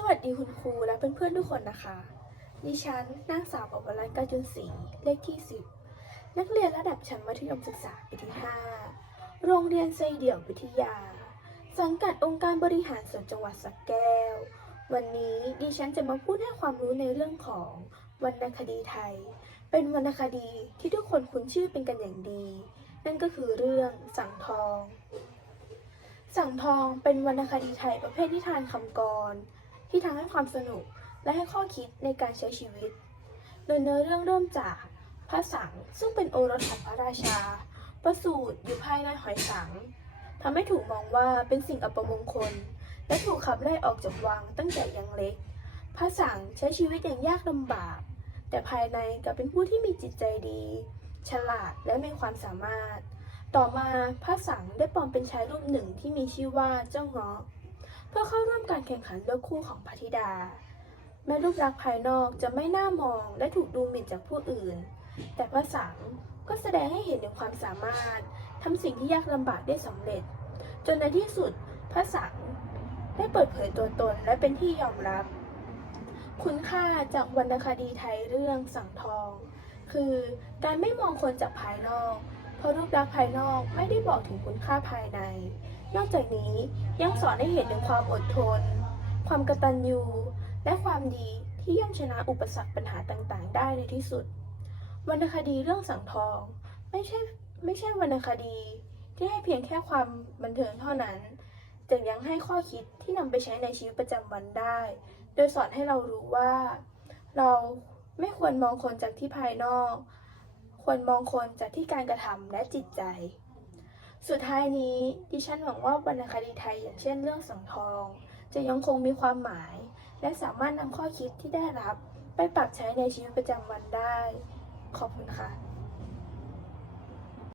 สวัสดีคุณครูและเพื่อนๆทุกคนนะคะ ดิฉันนางสาวอวรัตน์กาจุนศรีเลขที่ 10 นักเรียนระดับชั้นมัธยมศึกษาปีที่ 5 โรงเรียนไซเดี่ยววิทยา สังกัดองค์การบริหารส่วนจังหวัดสระแก้ว วันนี้ดิฉันจะมาพูดให้ความรู้ในเรื่องของวรรณคดีไทย เป็นวรรณคดีที่ทุกคนคุ้นชื่อเป็นกันอย่างดี นั่นก็คือเรื่องสังทอง สังทองเป็นวรรณคดีไทยประเภทนิทานคำกร ที่ทำให้ความสนุกและให้ข้อคิดในการใช้ชีวิต โดยเนื้อเรื่องเริ่มจากพระสังซึ่งเป็นโอรสของพระราชา ประสูติอยู่ภายในหอยสังทำให้ถูกมองว่าเป็นสิ่งอัปมงคล และถูกขับไล่ออกจากวังตั้งแต่ยังเล็ก พระสังใช้ชีวิตอย่างยากลำบาก แต่ภายในกลับเป็นผู้ที่มีจิตใจดี ฉลาดและมีความสามารถ ต่อมาพระสังได้ปลอมเป็นชายรูปหนึ่งที่มีชื่อว่าเจ้าเงาะ เพื่อเข้าร่วมการแข่งขันเลือกคู่ของพระธิดา แม้รูปลักษณ์ภายนอกจะไม่น่ามองและถูกดูหมิ่นจากผู้อื่น แต่พระสังก็แสดงให้เห็นถึงความสามารถทำสิ่งที่ยากลำบากได้สำเร็จ จนในที่สุดพระสังได้เปิดเผยตัวตนและเป็นที่ยอมรับ คุณค่าจากวรรณคดีไทยเรื่องสังทอง คือการไม่มองคนจากภายนอก เพราะรูปลักษณ์ภายนอกไม่ได้บอกถึงคุณค่าภายใน นอกจากนี้ยังสอนให้เห็นถึงความอดทน ความกตัญญู และความดีที่ย่อมชนะอุปสรรคปัญหาต่างๆ ได้ในที่สุด วรรณคดีเรื่องสังทองไม่ใช่ไม่ใช่วรรณคดี ที่ให้เพียงแค่ความบันเทิงเท่านั้นแต่ยังให้ข้อคิดที่นำไปใช้ในชีวิตประจำวันได้ โดยสอนให้เรารู้ว่า เราไม่ควรมองคนจากที่ภายนอก ควรมองคนจากที่การกระทำและจิตใจ สุดท้ายนี้ดิฉันหวังว่าวรรณคดีไทยอย่างเช่นเรื่องสังทอง จะยังคงมีความหมาย และสามารถนำข้อคิดที่ได้รับ ไปปรับใช้ในชีวิตประจำวันได้ ขอบคุณค่ะ